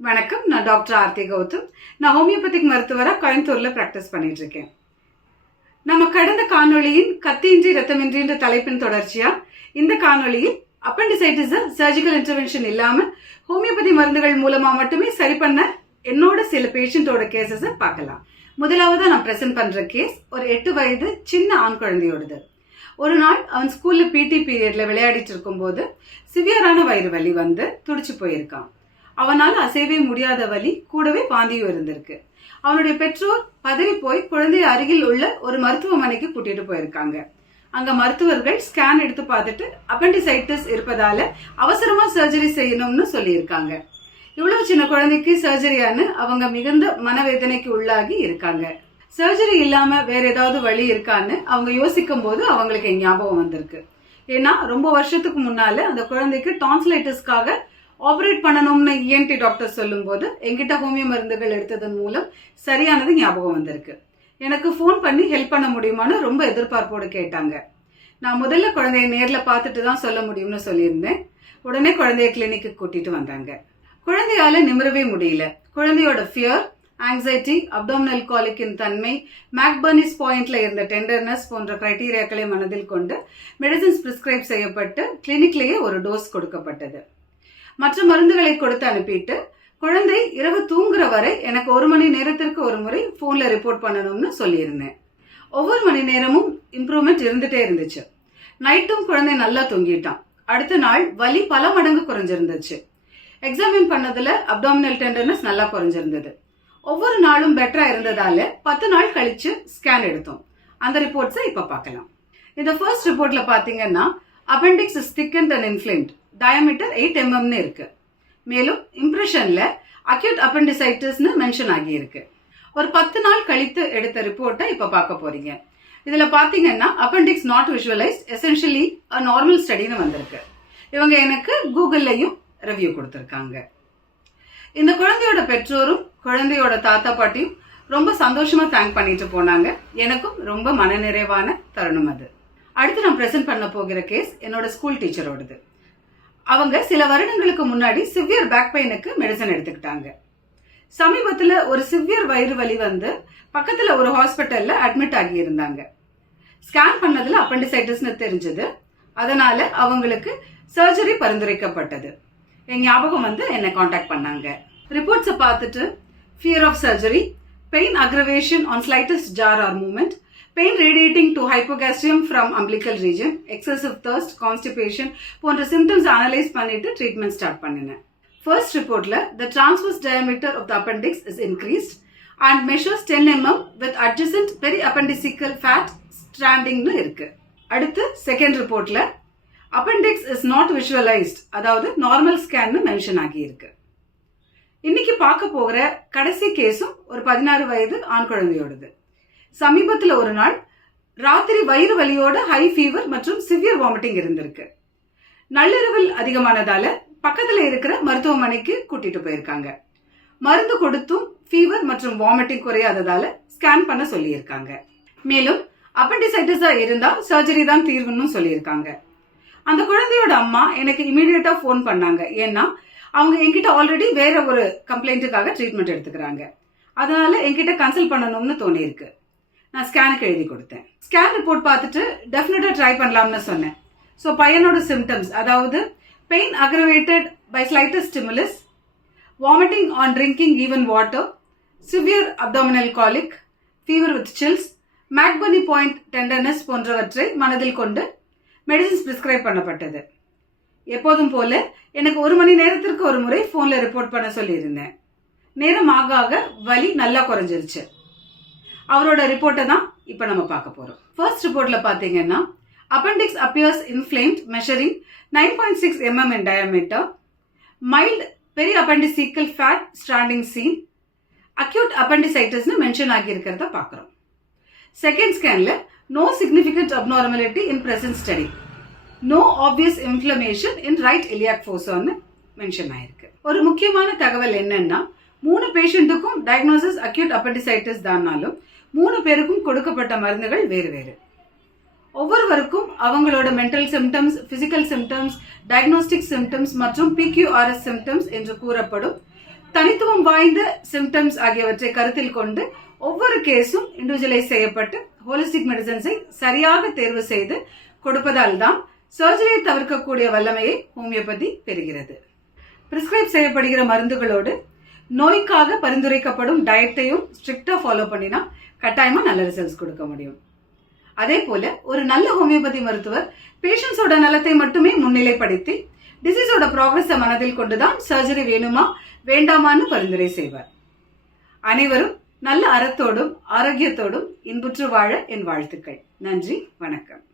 வணக்கம். நான் டாக்டர் ஆர்த்தி கௌதம். நான் ஹோமியோபதிக் மருத்துவராக கோயம்புத்தூர்ல பிராக்டிஸ் பண்ணிட்டு இருக்கேன். நம்ம கடந்த காணொளியின் கத்தியின்றி ரத்தமின்றின்ற தலைப்பின் தொடர்ச்சியா இந்த காணொளியில் அப்பெண்டிசைட்டிஸ் சர்ஜிக்கல் இன்டர்வென்ஷன் இல்லாம ஹோமியோபதி மருந்துகள் மூலமா மட்டுமே சரி பண்ண என்னோட சில பேஷண்டோட கேசஸ் பார்க்கலாம். முதலாவதா நான் பிரசன்ட் பண்ற கேஸ் ஒரு 8 வயது சின்ன ஆண் குழந்தையோடது. ஒரு நாள் அவன் ஸ்கூல்ல பிடி பீரியட்ல விளையாடிட்டு இருக்கும் போது சிவியரான வயிறு வலி வந்து துடிச்சு போயிருக்கான். அவனால் அசைவே முடியாத வலி, கூடவே வாந்தியும் இருந்திருக்கு. அவனுடைய பெற்றோர் பதறி போய் குழந்தைய அருகில் உள்ள ஒரு மருத்துவமனைக்கு கூட்டிட்டு போயிருக்காங்க. அங்க மருத்துவர்கள் ஸ்கேன் எடுத்து பார்த்துட்டு அப்பெண்டிசைட்டிஸ் இருப்பதால அவசரமா சர்ஜரி செய்யணும்னு சொல்லியிருக்காங்க. இவ்வளவு சின்ன குழந்தைக்கு சர்ஜரியான்னு அவங்க மிகுந்த மனவேதனைக்கு உள்ளாகி இருக்காங்க. சர்ஜரி இல்லாம வேற ஏதாவது வழி இருக்கான்னு அவங்க யோசிக்கும் போது அவங்களுக்கு ஞாபகம் வந்திருக்கு. ஏன்னா ரொம்ப வருஷத்துக்கு முன்னால அந்த குழந்தைக்கு டான்சிலைட்டிஸ்க்காக ஆபரேட் பண்ணணும்னு இஎன்டி டாக்டர் சொல்லும் போது என்கிட்ட ஹோமியோ மருந்துகள் எடுத்ததன் மூலம் சரியானது ஞாபகம் வந்திருக்கு. எனக்கு ஃபோன் பண்ணி ஹெல்ப் பண்ண முடியுமான்னு ரொம்ப எதிர்பார்ப்போடு கேட்டாங்க. நான் முதல்ல குழந்தைய நேர்ல பார்த்துட்டு தான் சொல்ல முடியும்னு சொல்லியிருந்தேன். உடனே குழந்தைய கிளினிக்கு கூட்டிட்டு வந்தாங்க. குழந்தையால நிமிரவே முடியல. குழந்தையோட ஃபியர், ஆங்ஸைட்டி, அப்டாமினல் காலிக்கின் தன்மை, மேக்பர்னிஸ் பாயிண்ட்ல இருந்த டெண்டர்னஸ் போன்ற கிரைட்டீரியாக்களை மனதில் கொண்டு மெடிசின்ஸ் பிரிஸ்கிரைப் செய்யப்பட்டு கிளினிக்லேயே ஒரு டோஸ் கொடுக்கப்பட்டது. மற்ற மருந்துகளை கொடுத்து அனுப்பிட்டு குழந்தை இரவு தூங்குற வரை எனக்கு 1 மணி நேரத்திற்கு ஒரு முறை போன்ல ரிப்போர்ட் பண்ணணும்னு சொல்லியிருந்தேன். ஒவ்வொரு மணி நேரமும் இம்ப்ரூவ்மெண்ட் இருந்துட்டே இருந்துச்சு. நைட்டும் குழந்தை நல்லா தூங்கிட்டான். அடுத்த நாள் வலி பல மடங்கு குறைஞ்சிருந்துச்சு. எக்ஸாமின் பண்ணதுல அப்டாமினல் டெண்டர்னஸ் நல்லா குறைஞ்சிருந்தது. ஒவ்வொரு நாளும் பெட்டரா இருந்ததால 10 நாள் கழிச்சு ஸ்கேன் எடுத்தோம். அந்த ரிப்போர்ட்ஸை இப்ப பார்க்கலாம். இந்த ஃபர்ஸ்ட் ரிப்போர்ட்ல பாத்தீங்கன்னா appendix is thickened and inflamed. Diameter 8 mm இருக்கு. மேலும் இம்ப்ரெஷன்ல அக்யூட் அப்பெண்டிசைட்டிஸ்னு மென்ஷன் ஆகி இருக்கு. ஒரு 10 நாள் கழித்து எடுத்த ரிப்போர்ட்டை இப்ப பார்க்க போறீங்க. இதுல பாத்தீங்கன்னா appendix not visualised, essentially a normal ஸ்டடின்னு வந்திருக்கு. இவங்க எனக்கு கூகுள்லயும் ரிவ்யூ கொடுத்திருக்காங்க. இந்த குழந்தையோட பெற்றோரும் குழந்தையோட தாத்தா பாட்டியும் ரொம்ப சந்தோஷமா தேங்க் பண்ணிட்டு போனாங்க. எனக்கும் ரொம்ப மனநிறைவான தருணம் அது. அடுத்து நான் பிரசன்ட் பண்ண போகிற கேஸ் என்னோட ஸ்கூல் டீச்சரோடது. அவங்க சில வருடங்களுக்கு முன்னாடி சிவியர் பேக் பெயினுக்கு மெடிசன் எடுத்துக்கிட்டாங்க. சமீபத்துல ஒரு சிவியர் வயிறு வலி வந்து பக்கத்துல ஒரு ஹாஸ்பிட்டல்ல அட்மிட் ஆகி இருந்தாங்க. ஸ்கேன் பண்ணதுல அப்பெண்டிசைட்டிஸ்னு தெரிஞ்சது. அதனால அவங்களுக்கு சர்ஜரி பரிந்துரைக்கப்பட்டது. என் ஞாபகம் வந்து என்னை காண்டாக்ட் பண்ணாங்க. ரிப்போர்ட்ஸை பார்த்துட்டு fear of surgery, pain aggravation on slightest jar or movement, pain radiating to hypogastrium from umbilical region, excessive thirst, constipation போன்ற symptoms analyze பண்ணிட்டு ட்ரீட்மெண்ட் ஸ்டார்ட் பண்ணினேன். ஃபர்ஸ்ட் ரிப்போர்ட்ல the transverse diameter of the appendix is increased and measures 10 mm with adjacent periappendiceal fat stranding இருக்கு. அடுத்து second ரிப்போர்ட்ல appendix is not visualized, அதாவது normal scan mention ஆகி இருக்கு. இன்னைக்கு பார்க்க போகிற கடைசி கேஸும் ஒரு 16 வயது ஆண் குழந்தையோடது. சமீபத்தில் ஒரு நாள் ராத்திரி வயிறு வலியோட ஹை ஃபீவர் மற்றும் சிவியர் வாமிட்டிங் இருந்திருக்கு. நள்ளிரவில் அதிகமானதால பக்கத்துல இருக்கிற மருத்துவமனைக்கு கூட்டிட்டு போயிருக்காங்க. மருந்து கொடுத்தும் ஃபீவர் மற்றும் வாமிட்டிங் குறையாததால ஸ்கேன் பண்ண சொல்லியிருக்காங்க. மேலும் அப்பெண்டிசைட்டிஸா இருந்தா சர்ஜரி தான் தீர்வுன்னு சொல்லியிருக்காங்க. அந்த குழந்தையோட அம்மா எனக்கு இமீடியட்டா ஃபோன் பண்ணாங்க. ஏன்னா அவங்க என்கிட்ட ஆல்ரெடி வேற ஒரு கம்ப்ளைண்ட்டுக்காக ட்ரீட்மெண்ட் எடுத்துக்கிறாங்க. அதனால என்கிட்ட கன்சல்ட் பண்ணணும்னு தோணியிருக்கு. நான் ஸ்கேனுக்கு எழுதி கொடுத்தேன். ஸ்கேன் ரிப்போர்ட் பார்த்துட்டு டெஃபினட்டா ட்ரை பண்ணலாம்னு சொன்னேன். ஸோ பையனோட சிம்டம்ஸ், அதாவது pain aggravated by slightest stimulus, vomiting on drinking even water, severe abdominal colic, fever with chills, McBurney point tenderness போன்றவற்றை மனதில் கொண்டு மெடிசின்ஸ் பிரிஸ்கிரைப் பண்ணப்பட்டது. எப்போதும் போல எனக்கு 1 மணி நேரத்திற்கு ஒரு முறை ஃபோன்ல ரிப்போர்ட் பண்ண சொல்லியிருந்தேன். நேரம் ஆக ஆக வலி நல்லா குறைஞ்சிருச்சு. அவரோட ரிப்போர்ட்டை தான் இப்போ நம்ம பார்க்க போறோம். ஃபர்ஸ்ட் ரிப்போர்ட்ல பாத்தீங்கன்னா appendix appears inflamed, measuring 9.6 mm in diameter, mild periappendiceal fat stranding seen, acute appendicitis னு மென்ஷன் ஆகி இருக்கிறத பார்க்குறோம். செகண்ட் ஸ்கேன்ல no significant abnormality in present study, no obvious inflammation in right iliac fossa னு மென்ஷன் ஆயிருக்கு. ஒரு முக்கியமான தகவல் என்னன்னா 3 பேஷண்ட்டுக்கும் டயக்னோசிஸ் அக்யூட் அப்பெண்டிசைட்டிஸ் தானாலும் 3 பேருக்கும் கொடுக்கப்பட்ட மருந்துகள் வேறு வேறு. ஒவ்வொருவருக்கும் அவங்களோட mental symptoms, physical symptoms, diagnostic symptoms மற்றும் PQRS சிம்டம்ஸ் என்று கூறப்படும் தனித்தனி முக்கியத்துவம் வாய்ந்த சிம்டம்ஸ் ஆகியவற்றை கருத்தில் கொண்டு ஒவ்வொரு கேஸும் இண்டிவிஜுவலைஸ் செய்யப்பட்டு ஹோலிஸ்டிக் மெடிசன்ஸை சரியாக தேர்வு செய்து கொடுப்பதால் தான் சர்ஜரியை தவிர்க்கக்கூடிய வல்லமையை ஹோமியோபதி பெறுகிறது. பிரிஸ்கிரைப் செய்யப்படுகிற மருந்துகளோடு நோய்க்காக பரிந்துரைக்கப்படும் டயட்டையும் ஸ்ட்ரிக்டா ஃபாலோ பண்ணினா கட்டாயமா நல்ல ரிசல்ட்ஸ் கொடுக்க முடியும். அதே போல ஒரு நல்ல ஹோமியோபதி மருத்துவர் பேஷண்ட்ஸோட நலத்தை மட்டுமே முன்னிலைப்படுத்தி டிசீஸோட ப்ராக்ரஸை மனதில் கொண்டுதான் சர்ஜரி வேணுமா வேண்டாமான்னு பரிந்துரை செய்வார். அனைவரும் நல்ல அறத்தோடும் ஆரோக்கியத்தோடும் இன்புற்று வாழ என் வாழ்த்துக்கள். நன்றி, வணக்கம்.